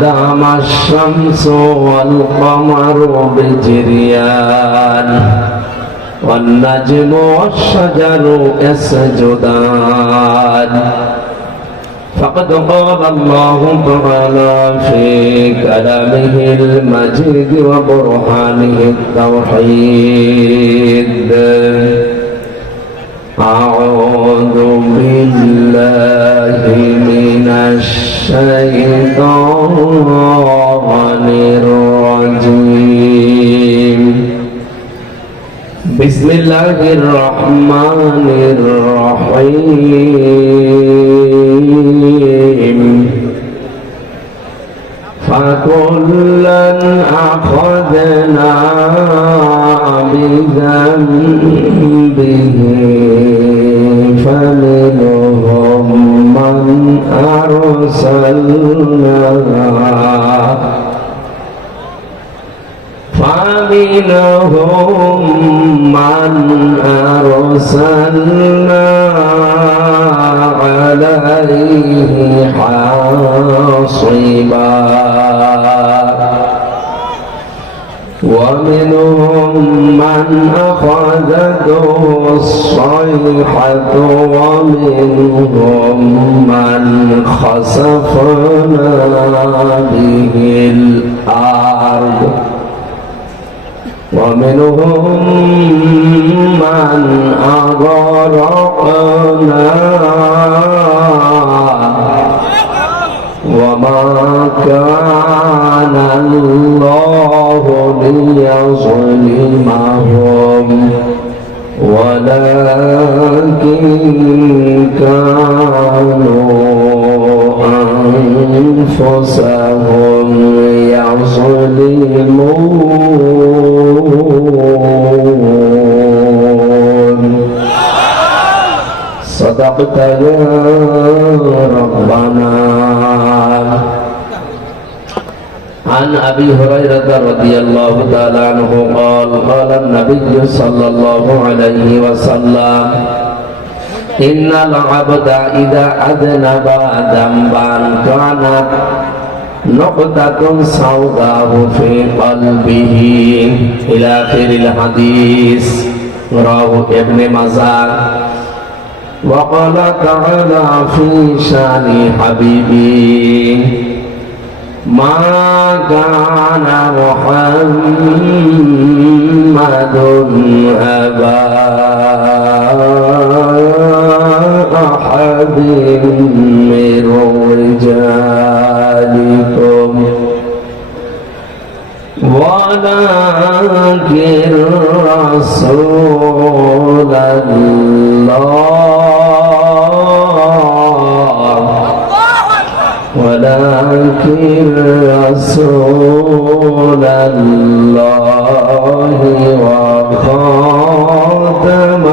دام الشمس والقمر بجريان والنجم والشجر يسجدان فقد قال الله تعالى في كلامه المجيد وبرهانه التوحيد أعوذ بالله من الشيطان الرجيم بسم الله الرحمن الرحيم فكلا أخذنا بذنبه فمنهم من أرسلنا عليه حاصبا ومنهم من أخذته الصيحة ومنهم من خسفنا به الأرض ومنهم من أغرقنا وما كان الله ليظلمهم ولكن كانوا أنفسهم يظلمون صدقت يا ربنا. عن أبي هريرة رضي الله تعالى عنه قال قال النبي صلى الله عليه وسلم إن العبد إذا أذنب ذنبا كانت نقطة سوداء في قلبه إلى آخر الحديث رواه ابن ماجه. وقال تعالى في شان حبيبي ما كان محمد أبا أحد من رجالكم ولكن رسول الله ولكن رسول الله وخاتم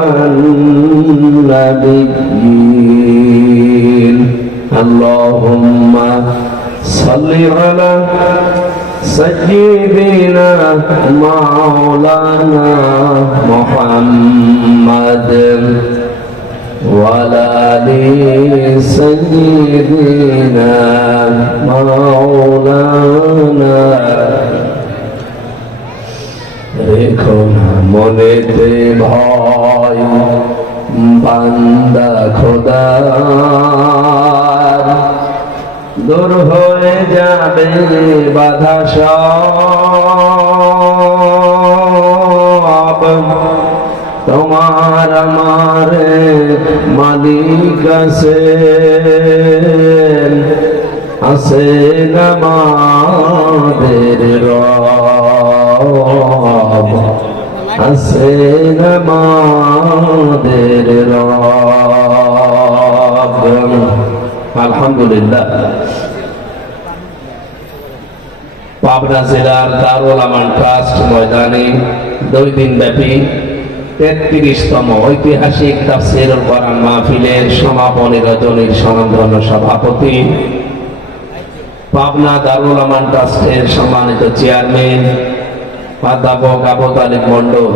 النبيين. اللهم صل على سيدنا مولانا محمد وعلى آل سيدنا مولانا রেখো মনেতে ভয় বান্দা খোদার দূর হয়ে যাবে বাধা সব তোমার আমার মালিক আছেন আমাদের রব আছেন আমাদের রব। আলহামদুলিল্লাহ। পাবনা জেলার দারুল আমান ট্রাস্ট ময়দানে 2 দিন ব্যাপী 33তম ঐতিহাসিক তাফসীরুল কোরআন মাহফিলের সমাপনী রজনীর স্বনামধন্য সভাপতি, পাবনা দারুল আমান ট্রাস্টের সম্মানিত চেয়ারম্যান অধ্যাপক আবু তালিব মন্ডল,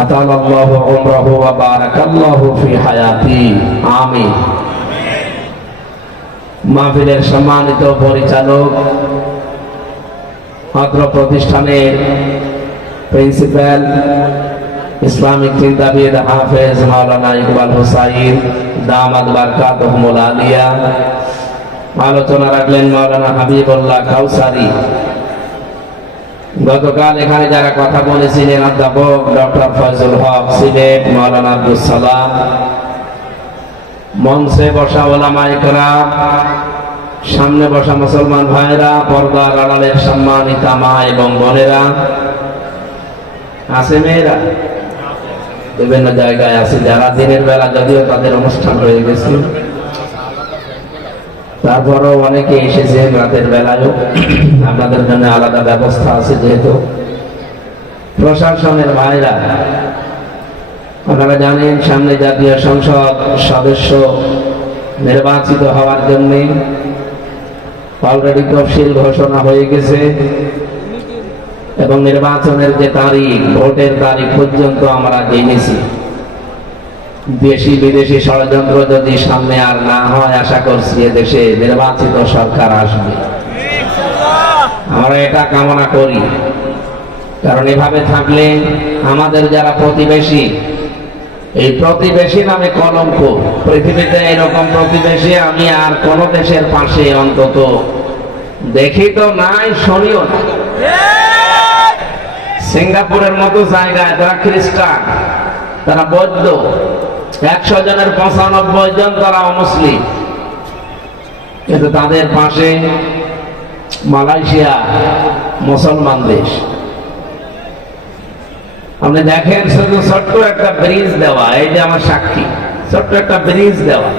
আতালাল্লাহু উমরাহু ওয়া বারাকাল্লাহু ফি হায়াতি, আমিন। মাহফিলের সম্মানিত পরিচালক, অত্র প্রতিষ্ঠানের প্রিন্সিপাল, ইসলামিক চিন্তাবিদ হাফেজ মাওলানা ইকবাল হুসাইন দামাত বারকাতুহুমুল আলিয়া, আলোচনা রাখলেন মাওলানা হাবিবুল্লাহ কাউসারি। গতকাল এখানে যারা কথা বলেছিলেন অধ্যাপক ডক্টর ফয়জুল হক সিলেট, মাওলানা আব্দুল সালাম, মঞ্চে বসা ওলামায়ে কেরাম, সামনে বসা মুসলমান ভাইরা, পর্দার আড়ালের সম্মানিতা মা এবং বোনেরা, আছে মেয়েরা, বিভিন্ন জায়গায় আছে যারা দিনের বেলা যদিও তাদের অনুষ্ঠান হয়ে গেছে, তারপরও অনেকে এসেছেন রাতের বেলায়ও। আপনাদের জন্য আলাদা ব্যবস্থা আছে যেহেতু প্রশাসনের ভাইরা। আপনারা জানেন সামনে জাতীয় সংসদ সদস্য নির্বাচিত হওয়ার জন্য অলরেডি তফসিল ঘোষণা হয়ে গেছে এবং নির্বাচনের যে তারিখ, ভোটের তারিখ পর্যন্ত আমরা জেনেছি। দেশি বিদেশি ষড়যন্ত্র যদি সামনে আর না হয়, আশা করছি দেশে নির্বাচিত সরকার আসবে। আমরা এটা কামনা করি, কারণ এভাবে থাকলে আমাদের যারা প্রতিবেশী, এই প্রতিবেশী নামে কলঙ্ক। পৃথিবীতে এরকম প্রতিবেশী আমি আর কোন দেশের পাশে অন্তত দেখি তো নাই, শুনিও না। সিঙ্গাপুরের মতো জায়গায় যারা খ্রিস্টান, তারা বৌদ্ধ, 100 জনের 95 জন তারা অমুসলিম, কিন্তু তাদের পাশে মালয়েশিয়া মুসলমান দেশ। আপনি দেখেন শুধু ছোট্ট একটা ব্রিজ দেওয়া, এই যে আমার সাক্ষী, ছোট্ট একটা ব্রিজ দেওয়া,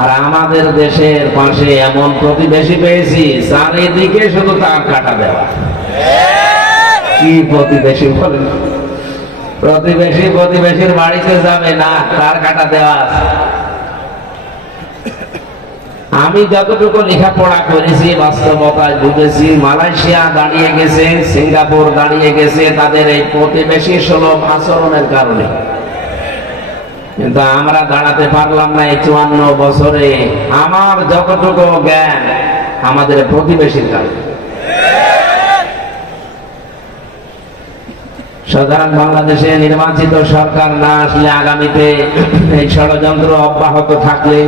আর আমাদের দেশের পাশে এমন প্রতিবেশী পেয়েছি চারিদিকে শুধু তার কাটা দেওয়া। কি প্রতিবেশী বলেন? প্রতিবেশী প্রতিবেশীর বাড়িতে যাবে না, তার কাটা দেওয়া আছে। আমি যতটুকু লেখাপড়া করেছি বাস্তবতায় বুঝেছি, মালয়েশিয়া দাঁড়িয়ে গেছে, সিঙ্গাপুর দাঁড়িয়ে গেছে তাদের এই প্রতিবেশী সুলভ আচরণের কারণে, কিন্তু আমরা দাঁড়াতে পারলাম না। এই 54 বছরে আমার যতটুকু জ্ঞান আমাদের প্রতিবেশীর কারণে। সাধারণ বাংলাদেশে নির্বাচিত সরকার না আসলে, আগামীতে এই ষড়যন্ত্র অব্যাহত থাকলে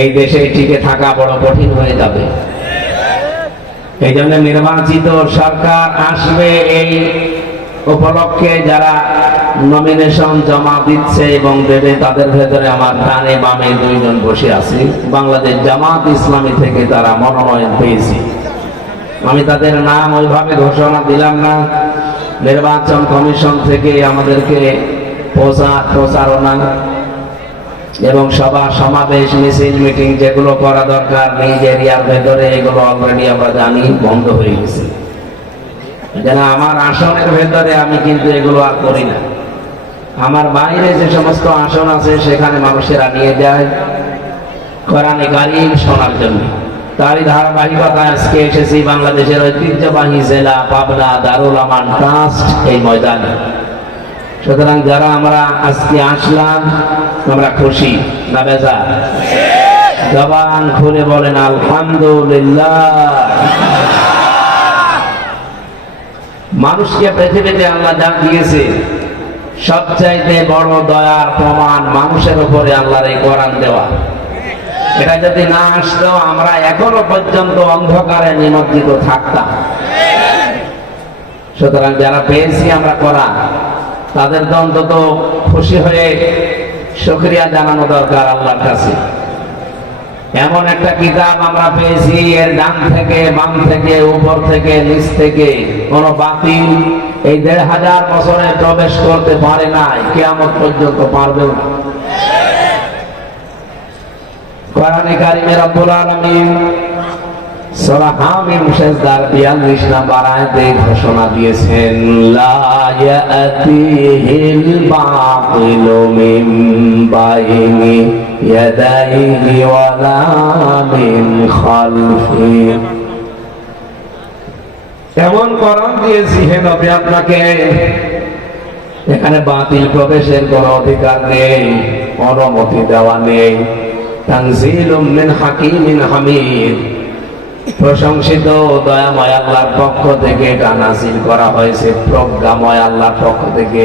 এই দেশে টিকে থাকা বড় কঠিন হয়ে যাবে। এই জন্য নির্বাচিত সরকার আসবে, এই উপলক্ষে যারা নমিনেশন জমা দিচ্ছে এবং দেবে, তাদের ভেতরে আমার ডানে বামে 2 জন বসে আছে। বাংলাদেশ জামাত ইসলামী থেকে তারা মনোনয়ন পেয়েছে। আমি তাদের নাম ওইভাবে ঘোষণা দিলাম না, নির্বাচন কমিশন থেকে আমাদেরকে প্রচারণা এবং সভা সমাবেশ মিছিল মিটিং যেগুলো করা দরকার নিজ এরিয়ার ভেতরে, এগুলো অলরেডি আমরা জানি বন্ধ হয়ে গেছে। যেন আমার আসনের ভেতরে আমি কিন্তু এগুলো আর করি না। আমার বাইরে যে সমস্ত আসন আছে সেখানে মানুষেরা নিয়ে যায় কোরআনে কারীম শোনার জন্য। তারই ধারাবাহিকতায় আজকে এসেছি বাংলাদেশের ঐতিহ্যবাহী জেলা পাবনা দারুল আমান ট্রাস্ট এই ময়দানে। সুতরাং যারা আমরা আজকে আসলাম, আমরা খুশি না বেজার? জবান খুলে বলেন আলহামদুলিল্লাহ। মানুষকে পৃথিবীতে আল্লাহ যা দিয়েছে, সবচাইতে বড় দয়ার প্রমাণ মানুষের উপরে আল্লাহর এই কোরআন দেওয়া। এটা যদি না আসতো, আমরা এখনো পর্যন্ত অন্ধকারে নিমজ্জিত থাকতাম। সুতরাং যারা পেয়েছি আমরা কোরআন, তাদের তো অন্তত খুশি হয়ে শুকরিয়া জানানো দরকার আল্লাহর কাছে। এমন একটা কিতাব আমরা পেয়েছি, এর ডান থেকে বাম থেকে উপর থেকে নিচ থেকে কোন বাতিল এই 1500 বছরে প্রবেশ করতে পারে নাই, কিয়ামত পর্যন্ত পারবেও না। কোরআনে কারীমে রব্বুল আলামিন সূরা হামিম সেজদার 42 নম্বর আয়াতে ঘোষণা দিয়েছেন, লা ইয়াতিহিল বাতিলু মিন বাইনি ইয়াদাইহি ওয়ালা মিন খালফি। এমন কোরআন দিয়েছি হে নবী আপনাকে, এখানে বাতিল প্রবেশের কোনো অধিকার নেই। অনুমতি দেওয়া নেই। তানজিলুম মিন হাকিমিন হামিদ, প্রশংসিত দয়াময় আল্লাহর পক্ষ থেকে এটা নাযিল করা হয়েছে, প্রজ্ঞাময় আল্লাহর পক্ষ থেকে।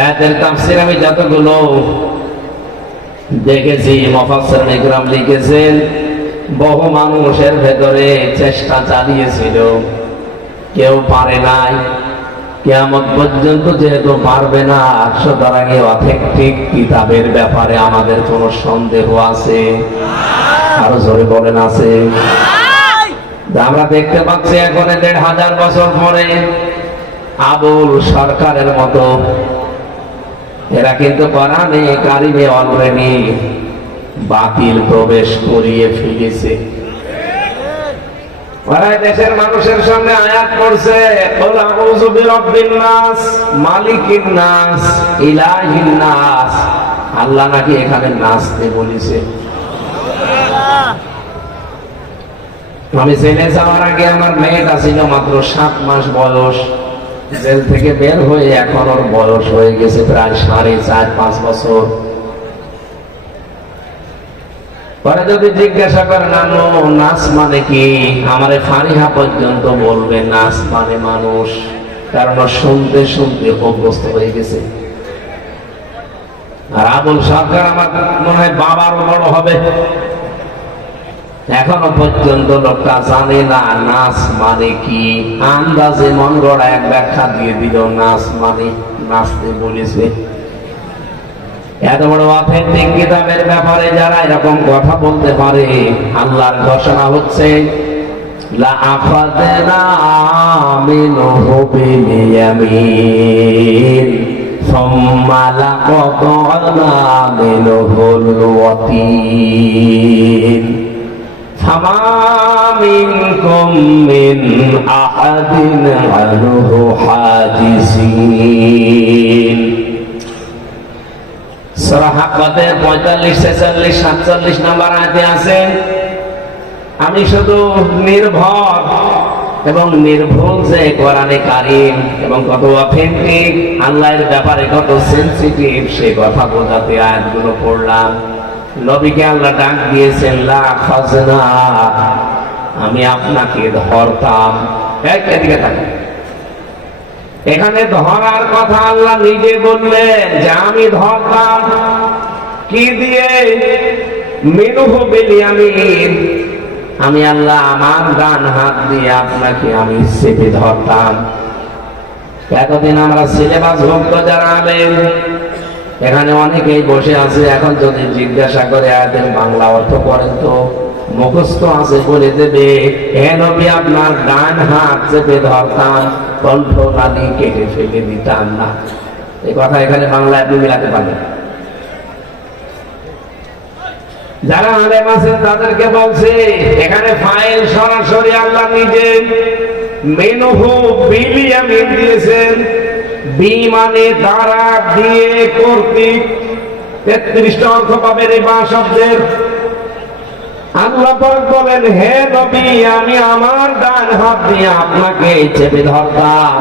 আয়াতের তাফসীর আমি যতগুলো দেখেছি মুফাসসিরিন ইকরাম লিখেছেন, বহু মানুষের ভেতরে চেষ্টা চালিয়েছিল, কেউ পারে নাই। কিয়ামত পর্যন্ত যেহেতু পারবে না, সুতরাং এই অথেন্টিক কিতাবের ব্যাপারে আমাদের কোনো সন্দেহ আছে? আরো জোরে বলেন আছে? আমরা দেখতে পাচ্ছি এখন ১৫০০ বছর পরে আবুল সরকারের মতো এরা কিন্তু কোরআনে কারিমে অলরেডি বাতিল প্রবেশ করিয়ে ফেলেছে। ওরা দেশের মানুষের সামনে আয়াত করছে, কুল আউযু বিরাব্বিন নাস, মালিকিন নাস, ইলাহিন নাস। আল্লাহ নাকি এখানে নাচতে বলেছে। আমি জেলে যাওয়ার আগে আমার মেয়েটা ছিল মাত্র 7 মাস বয়স। জেল থেকে বের হয়ে এখন ওর বয়স হয়ে গেছে প্রায় 4.5-5 বছর। পরে যদি জিজ্ঞাসা করেন আম্মু নাচ মানে কি, আমারে ফারিহা পর্যন্ত বলবে নাচ মানে মানুষ, কারণ শুনতে শুনতে অভ্যস্ত হয়ে গেছে। আর আবুল সরকার আমার মনে হয় বাবারও বড় হবে, এখনো পর্যন্ত লোকটা জানে না নাচ মানে কি। আন্দাজে মন গড়া এক ব্যাখ্যা দিয়ে দিল, নাচ মানে নাচতে বলেছে। এত বড় অথেন্টিক কিতাবের ব্যাপারে যারা এরকম কথা বলতে পারে, আল্লাহর ঘোষণা হচ্ছে লা আখাযনা মিনহু বিল ইয়ামিন সুম্মা লাকাতা'না মিনহুল ওয়াতিন ফামা মিনকুম মিন আহাদিন আনহু হাজিসিন। সূরা হাক্কাতে 45, 46, 47 নম্বর আয়াতে আছে, আমি শুধু নির্ভর এবং নির্ভুল যে কোরআনে কারীম এবং কত অথেন্টিক, আল্লাহর ব্যাপারে কত সেনসিটিভ, সে কথা বোঝাতে আয়াতগুলো পড়লাম। নবীকে আল্লাহ ডাক দিয়েছেন লা খাজনা, আমি আপনাকে ধরতাম। এদিকে থাকুন, এখানে ধরার কথা আল্লাহ নিজে বললেন যে আমি ধরতাম। কি দিয়ে? মিনহু বিল ইয়ামিন, আমি আল্লাহ আমার ডান হাত দিয়ে আপনাকে আমি চেপে ধরতাম। এতদিন আমরা সিলেবাস ভুক্ত যারা আলেম, এখানে অনেকেই বসে আছে, এখন যদি জিজ্ঞাসা করে আয়াতের বাংলা অর্থ করেন তো মুখস্থ আছে, বলে দেবে হে নবী আপনার ডান হাত চেপে ধরতাম, কণ্ঠ নালী কেটে ফেলে দিতাম না। এই কথা এখানে বাংলায় আপনি মিলাতে পারবেন? যারা আলেম আছেন তাদেরকে বলছে, এখানে ফাইল সরাসরি আল্লাহ নিজে মিনহু বিল ইয়ামিন দিয়েছেন। বি মানে দ্বারা, দিয়ে, কর্তৃক। 33টা অর্থ পাবেন এই বা শব্দের। আল্লাহ পাক বলেন হে নবী আমি আমার ডান হাত দিয়ে আপনাকে চেপে ধরতাম,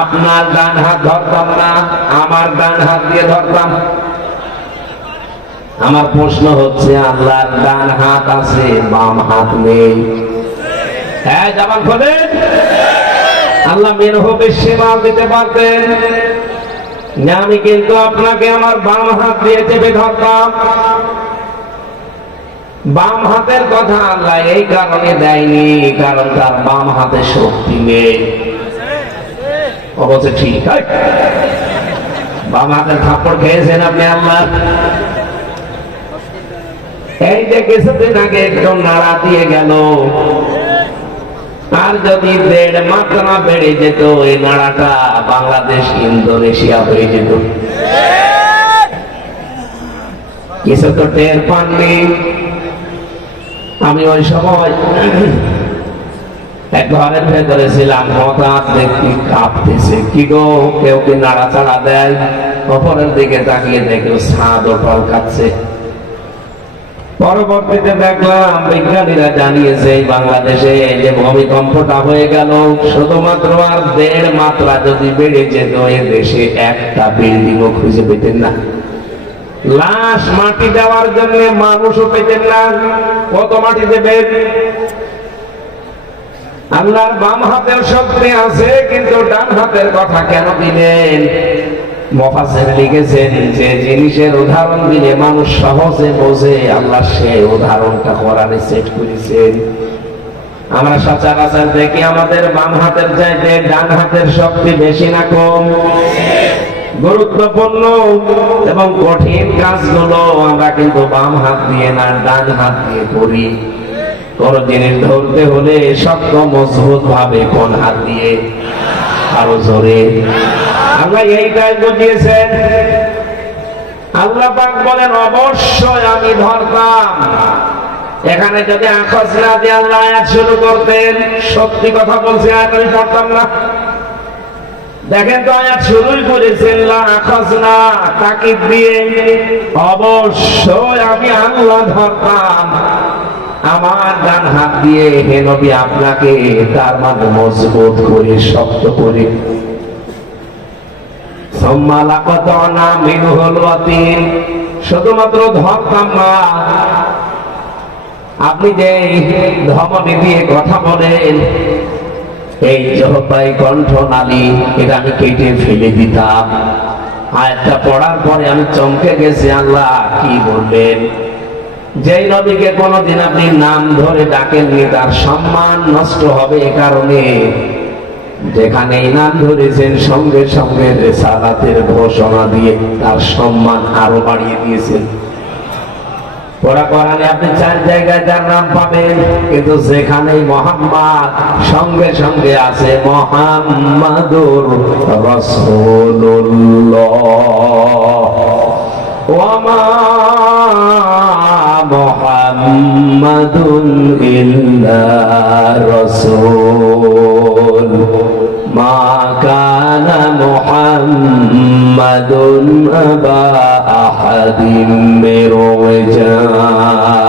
আপনার ডান হাত ধরতাম না, আমার ডান হাত দিয়ে ধরতাম। আমার প্রশ্ন হচ্ছে, আল্লাহর ডান হাত আছে, বাম হাত নেই। হ্যাঁ জবাব বলেন। আল্লাহ মিনহু বিশিমাল দিতে পারতেন, আমি কিন্তু আপনাকে আমার বাম হাত দিয়ে চেপে ধরতাম। বাম হাতের কথা আল্লাহ এই কারণে দেয়নি, কারণ তার বাম হাতে শক্তি নেই। অবশ্য ঠিক, বাম হাতের থাপ্পড় খেয়েছেন আপনি আল্লাহ। এই যে কিছুদিন আগে একটু নাড়া দিয়ে গেল, আর যদি 1.5 মাত্রা বেড়ে যেত, এই নাড়াটা বাংলাদেশ ইন্দোনেশিয়া হয়ে যেত। কিছু তো টের পাননি। আমি ওই সময় এক ঘরের ভেতরে ছিলাম, হঠাৎ দেখি কাঁপতেছে। কি গো, কেউ কি নাড়াচাড়া দেয়? অপরের দিকে তাকিয়ে দেখে ছাদ টলকাচ্ছে। পরবর্তীতে দেখলাম বিজ্ঞানীরা জানিয়েছে বাংলাদেশে যে ভূমিকম্পটা হয়ে গেল, শুধুমাত্র আর 1.5 মাত্রা যদি বেড়ে যেত, এ দেশে একটা বিল্ডিংও খুঁজে পেতেন না। লাশ মাটি দেওয়ার জন্য মানুষও পেতেন না, কত মাটি দেবেন? আল্লাহর বাম হাতের শক্তি আছে, কিন্তু ডান হাতের কথা কেন দিলেন? মুফাসসির লিখেছেন যে জিনিসের উদাহরণ দিলে মানুষ সহজে বোঝে, আল্লাহ সেই উদাহরণটা কোরআনে সেট করেছেন। আমরা সচরাচর দেখি আমাদের বাম হাতের চাইতে ডান হাতের শক্তি বেশি না কম? গুরুত্বপূর্ণ এবং কঠিন কাজগুলো আমরা কিন্তু বাম হাত দিয়ে না ডান হাত দিয়ে করি। কোন জিনিস ধরতে হলে শক্ত মজবুত ভাবে কোন হাত দিয়ে? আরো জোরে। আল্লাহ এইটাই বুঝিয়েছেন। আল্লাহ পাক বলেন অবশ্যই আমি ধরতাম। এখানে যদি আখাজ না দিয়ে আল্লাহ আয়াত শুরু করতেন, সত্যি কথা বলছি আয়াত আমি পড়তাম না। দেখেন তো আয়াত শুরুই করেছেন লা আখাজ না, তাকিদ দিয়ে। অবশ্যই আমি আল্লাহ ধরতাম আমার ডান হাত দিয়ে, হে নবী আপনাকে তার মানে মজবুত করে শক্ত করে। শুধুমাত্র ধরতাম না, আপনি যে ধমনী দিয়ে কথা বলেন, এই জহবাই কণ্ঠনালী এটা আমি কেটে ফেলে দিতাম। আয়াতটা পড়ার পরে আমি চমকে গেছি, আল্লাহ কি বললেন? যেই নবীকে কোনদিন আপনি নাম ধরে ডাকেননি তার সম্মান নষ্ট হবে, এ কারণে যেখানে নাম ধরেছেন সঙ্গে সঙ্গে রিসালাতের ঘোষণা দিয়ে তার সম্মান আরো বাড়িয়ে দিয়েছেন। পড়া কোরআনে আপনি 4 জায়গায় তার নাম পাবেন, কিন্তু যেখানেই মুহাম্মদ সঙ্গে সঙ্গে আছে মুহাম্মাদুর রাসূলুল্লাহ। ওয়ামা মুহাম্মাদুন ইল্লা রাসূল মা কানা মুহাম্মাদুন আবা আহাদিম মির রিজালিকুম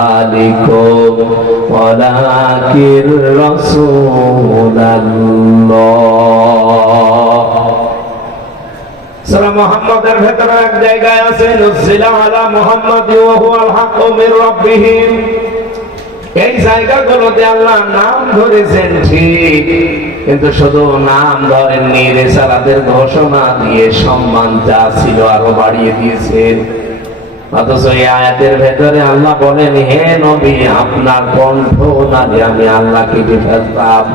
ওয়ালাকিন রাসূলুল্লাহ। সূরা মুহাম্মাদের ভেতরে এক জায়গায় আছে নুজিলা আলা মুহাম্মাদ ওয়া হুয়াল হাক্কু মির রাব্বিহ। এই জায়গাগুলোতে আল্লাহ নাম ধরেছেন ঠিক, কিন্তু শুধু নাম ধরেননি, রিসালাতের ঘোষণা দিয়ে সম্মান যা ছিল আরো বাড়িয়ে দিয়েছেন। অথচ এই আয়াতের ভেতরে আল্লাহ বলেন, হে নবী আপনার কণ্ঠ নালে আমি আল্লাহ কেটে ফেলতাম।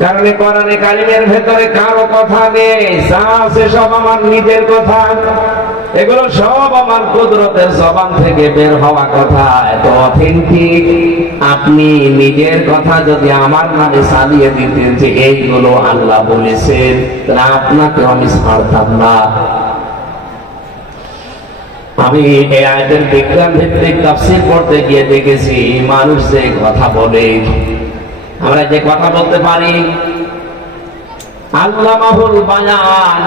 কারণ কোরআনে কারিমের ভেতরে কারো কথা নেই, যা আছে সব আমার নিজের কথা। এগুলো সব আমার কুদরতের জবান থেকে বের হওয়া কথা, এত অথেন্টিক। আপনি নিজের কথা যদি আমার নামে চালিয়ে দিতেন যে এইগুলো আল্লাহ বলেছেন, তাহলে আপনাকে আমি ছাড়তাম না। আমি এই আয়াতের বিজ্ঞান ভিত্তিক তাফসীর পড়তে গিয়ে দেখেছি মানুষ যে কথা বলে, আমরা যে কথা বলতে পারি, আল্লামাহুল বায়ান।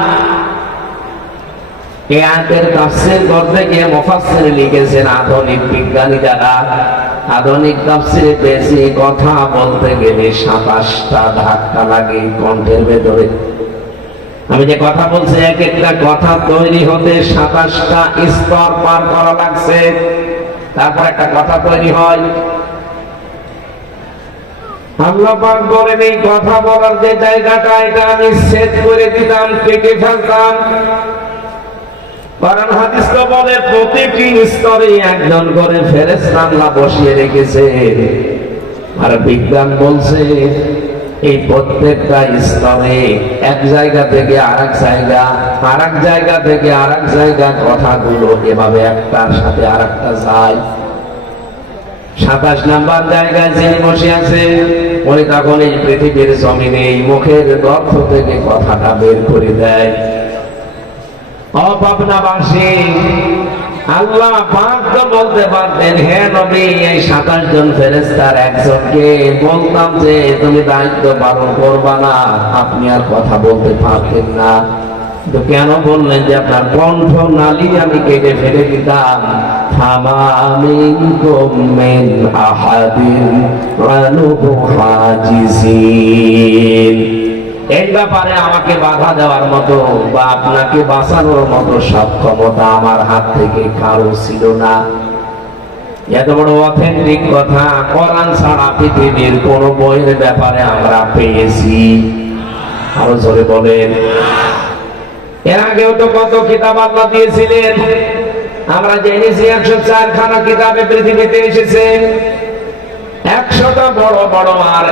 এই আয়াতের তাফসীর করতে গিয়ে মুফাসসির লিখেছেন আধুনিক বিজ্ঞানী যারা, আধুনিক তাফসীরে বেশি কথা বলতে গেলে 27টা ধাক্কা লাগে কণ্ঠের ভেতরে। আমি যে কথা বলছি এক একটা কথা তৈরি হতে 27টা স্তর পার করা লাগছে, তারপর একটা কথা তৈরি হয়। আল্লাহ পাক বলেন এই কথা বলার যে জায়গাটা, এটা আমি সেট করে দিতাম, কেটে ফেলতাম। কোরআন হাদিস তো বলে প্রতিটি স্তরে একজন করে ফেরেশতা আল্লাহ বসিয়ে রেখেছে। আর বিজ্ঞান বলছে এই প্রত্যেকটা স্তরে এক জায়গা থেকে আরেক জায়গা, আরেক জায়গা থেকে আরেক জায়গা কথাগুলো এভাবে একটার সাথে আরেকটা যায়। 27 নাম্বার জায়গায় যে বসে আছে উনি তখন এই পৃথিবীর জমিনে এই মুখের গর্ভ থেকে কথাটা বের করে দেয়। অভাবনাবাসী আল্লাহ পাক তো বলতে পারতেন, হে নবী এই 27 জন ফেরেশতার একজনকে বলতাম যে তুমি দায়িত্ব পালন করবা না, আপনি আর কথা বলতে পারতেন না। তো কেন বললেন যে আপনার কণ্ঠ নালী আমি কেটে ফেলে দিতাম? ফামা মিনকুম মিন আহাদিন আনহু হাজিজিন। এই ব্যাপারে আমাকে বাধা দেওয়ার মতো বা আপনাকে বাঁচানোর মতো সক্ষমতা আমার হাত থেকে কারো ছিল না। এত বড় অথেন্টিক কথা কোরআন ছাড়া পৃথিবীর কোন বইয়ের ব্যাপারে আমরা পেয়েছি? আরো জোরে বলেন। এর আগেও তো কত কিতাব আল্লাহ দিয়েছিলেন, আমরা জেনেছি 104 খানা কিতাবে পৃথিবীতে এসেছে। 100টা বড় বড় আর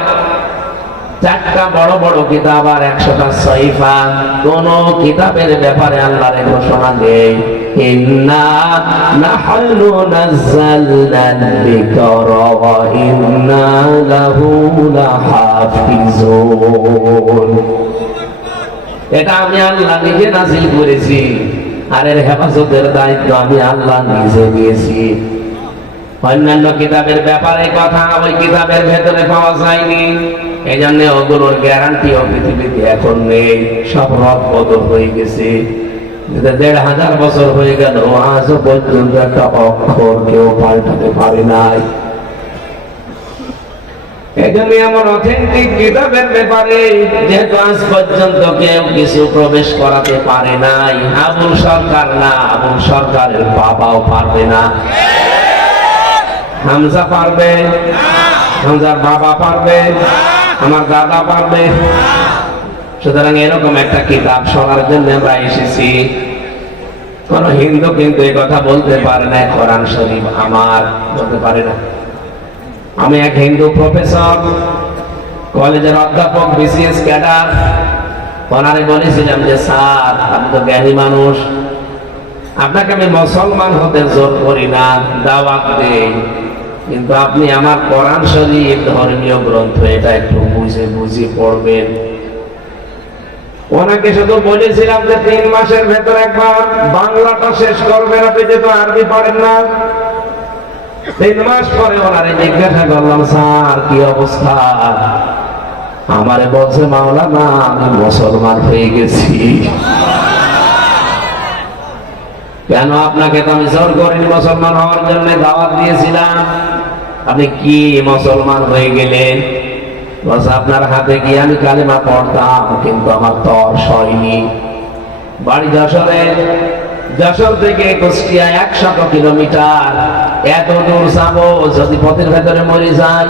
4টা বড় বড় কিতাব আর 100টা সহিফা। কোন কিতাবের ব্যাপারে আল্লাহর ঘোষণা নেই ইন্না নাহনু নাযালনা যিকরা ওয়া ইন্না লাহু লাহাফিজুন। এটা আমি আল্লাহ নিজে নাযিল করেছি, আর এর হেফাজতের দায়িত্ব আমি আল্লাহ নিজে নিয়েছি। অন্যান্য কিতাবের ব্যাপারে কথা ওই কিতাবের ভেতরে পাওয়া যায়নি, এই জন্য ওগুলোর গ্যারান্টিও পৃথিবীতে এখন নেই, সব রদ বদল হয়ে গেছে। 1500 বছর হয়ে গেল, আজও পর্যন্ত একটা অক্ষর কেউ পাল্টাতে পারে নাই। এই জন্য আমার অথেন্টিক কিতাবের ব্যাপারে যেহেতু আজ পর্যন্ত কেউ কিছু প্রবেশ করাতে পারে নাই, আবুল সরকার না, আবুল সরকারের বাবাও পারবে না। হামজা পারবে, হামজার বাবা পারবে, আমার দাদা পারবে। সুতরাং এরকম একটা কিতাব শোনার জন্য আমরা এসেছি। কোন হিন্দু কিন্তু এই কথা বলতে পারে না কোরআন শরীফ আমার, বলতে পারে না। আমি এক হিন্দু প্রফেসর, কলেজের অধ্যাপক, বিসিএস ক্যাডার, ওনারে বলেছিলাম যে স্যার আপনি তো জ্ঞানী মানুষ, আপনাকে আমি মুসলমান হতে জোর করি না, দাওয়াত দেই, কিন্তু আপনি আমার কোরআন শরীফ ধর্মীয় গ্রন্থ এটা একটু বুঝে বুঝে পড়বেন। ওনাকে শুধু বলেছিলাম যে 3 মাসের ভেতর একবার বাংলাটা শেষ করবেন, আপনি যেহেতু আরবি পড়েন না। 3 মাস পরে ওনারে জিজ্ঞাসা করলাম স্যার কি অবস্থা? আমারে বলছে মাওলানা আমি মুসলমান হয়ে গেছি। কেন? আপনাকে তো আমি জোর করিনি মুসলমান হওয়ার জন্য, দাওয়াত দিয়েছিলাম। আপনি কি মুসলমান হয়ে গেলেন? বলছে আপনার হাতে গিয়ে আমি কালিমা পড়তাম, কিন্তু আমার তর সয়নি। বাড়ি যশোরে, যশোর থেকে কুষ্টিয়া 100 কিলোমিটার, এত দূর যাবো যদি পথের ভেতরে মরে যাই।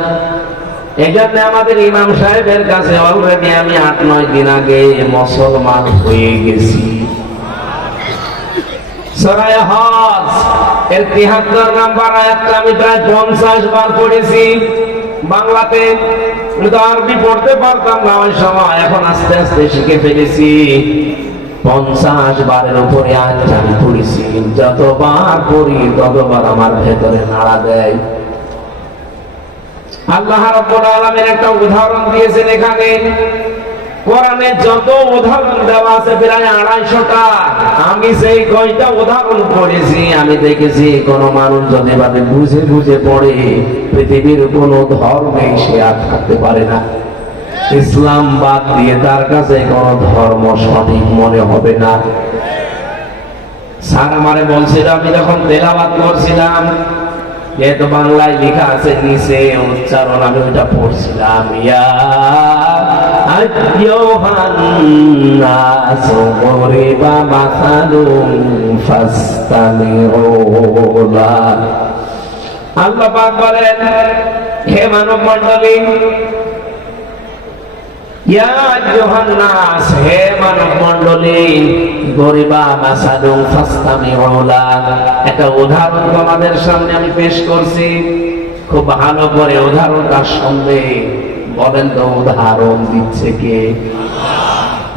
এই জন্য আমাদের ইমাম সাহেবের কাছে অলরেডি আমি 8-9 দিন আগে মুসলমান হয়ে গেছি। সূরা হজ এর 73 নম্বর আয়াতটা আমি প্রায় 50 বার পড়েছি বাংলাতে। আমি তো আরবি পড়তে পারতাম না ওই সময়, এখন আস্তে আস্তে শিখে ফেলেছি। 50 বারের উপরে আজ আমি পড়েছি। যতবার পড়ি ততবার আমার ভেতরে নাড়া দেয়। আল্লাহ রাব্বুল আলামিন একটা উদাহরণ দিয়েছেন এখানে। কোরআনে যত উদাহরণ দেওয়া আছে প্রায় 250টা। আমি সেই কয়টা উদাহরণ পড়েছি, আমি দেখেছি কোন মানুষ যদি ভাবে বুঝে বুঝে পড়ে পৃথিবীর কোন ধর্মে সে আর থাকতে পারে না। ইসলাম বাদ দিয়ে তার কাছে কোন ধর্ম সঠিক মনে হবে না। স্যার আমারে বলছিল, আমি যখন তেলাওয়াত করছিলাম, যেহেতু বাংলায় লেখা আছে নিচে উচ্চারণ, আমি ওইটা পড়ছিলাম। ইয়া আইয়ুহান নাসু দরিবা মাসালুন ফাসতামিউ লা। আল্লাহ পাক বলেন, হে মানব মণ্ডলী, ইয়া আইয়ুহান নাস, হে মানব মণ্ডলী, দরিবা মাসালুন ফাসতামিউ লা। একটা উদাহরণ তোমাদের সামনে আমি পেশ করছি, খুব ভালো করে উদাহরণটা শুনবে। বলেন তো উদাহরণ দিচ্ছে কে?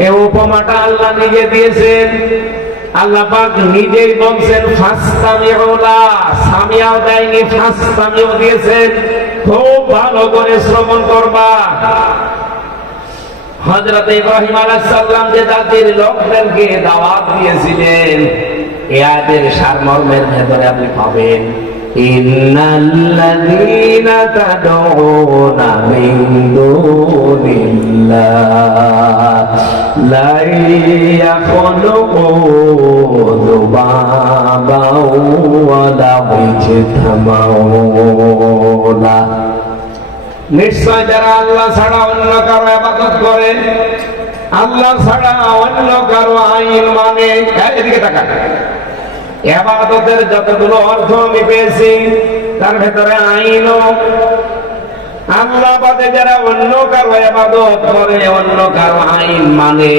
এই উপমাটা আল্লাহ নিজে দিয়েছেন। আল্লাহ পাক নিজেই বলছেন ফাসতামিউ লা, সামিয়াও দেয়নি, ফাসতামিউ দিয়েছেন। খুব ভালো করে শ্রবণ করবা। হযরত ইব্রাহিম আলাইহিস সালাম যে জাতির লোকদেরকে দাওয়াত দিয়েছিলেন, এই আয়াতের সারমর্মের ভেতরে আপনি পাবেন ইন্নাল্লাযীনা তাদউনা মিন দুনিল্লাহ লা ইয়াখলুকু যুবাবাও ওয়া লা ইয়াজতামাউনা। নিশ্চয় যারা আল্লাহ ছাড়া অন্য কারো ইবাদত করে আল্লাহ ছাড়া অন্য কারো আইন মানে। এদিকে তাকা, ইবাদতের যতগুলো অর্থ আমি পেয়েছি তার ভেতরে আইনও। আল্লাহ বাদে যারা অন্য কারো ইবাদত করে, অন্য কারো আইন মানে,